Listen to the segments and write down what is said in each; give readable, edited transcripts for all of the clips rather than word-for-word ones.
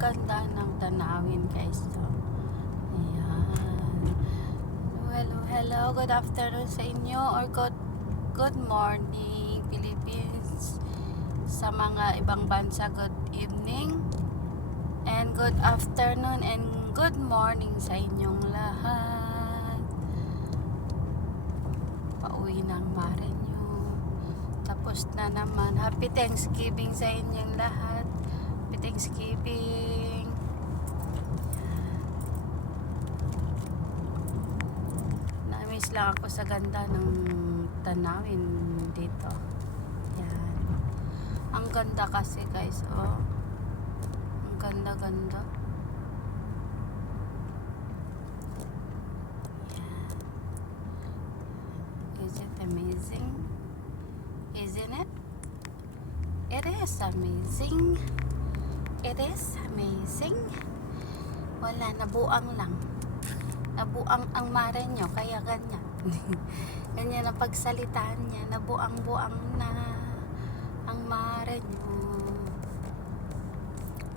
ganda ng tanawin guys. So, ayan. Hello, good afternoon sa inyo or good morning Philippines. Sa mga ibang bansa, good evening and good afternoon and good morning sa inyong lahat. Pauwi ng mare nyo. Tapos na naman. Happy Thanksgiving sa inyong lahat. Happy Thanksgiving. Na-miss lang ako sa ganda ng tanawin dito. Yan. Ang ganda kasi guys, oh. Ang ganda-ganda. Yan. Is it amazing? Isn't it? It is amazing. It is amazing. Wala, nabuang lang. Nabuang ang mare nyo, kaya ganyan. Ganyan ang pagsalitaan niya. Nabuang-buang na ang mare nyo.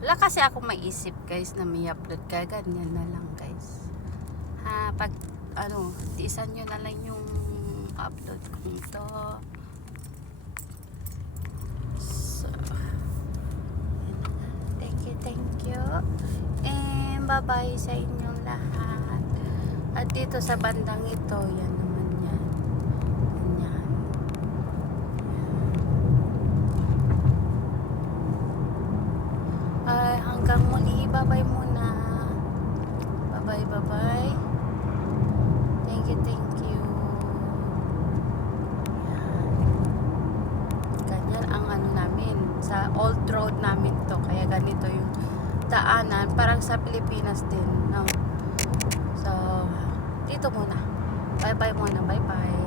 Wala kasi ako maisip guys na may upload, kaya ganyan na lang guys. Pag tiisan nyo na lang yung upload kong to. So, thank you. And bye-bye sa inyong lahat. At dito sa bandang ito, yan naman yan. Yan. Hanggang muli, bye-bye muna. Bye-bye. Thank you. Ganyan ang namin. Sa old road namin to. Kaya ganito yung daanan. Parang sa Pilipinas din. No? So, dito muna. Bye-bye muna. Bye-bye.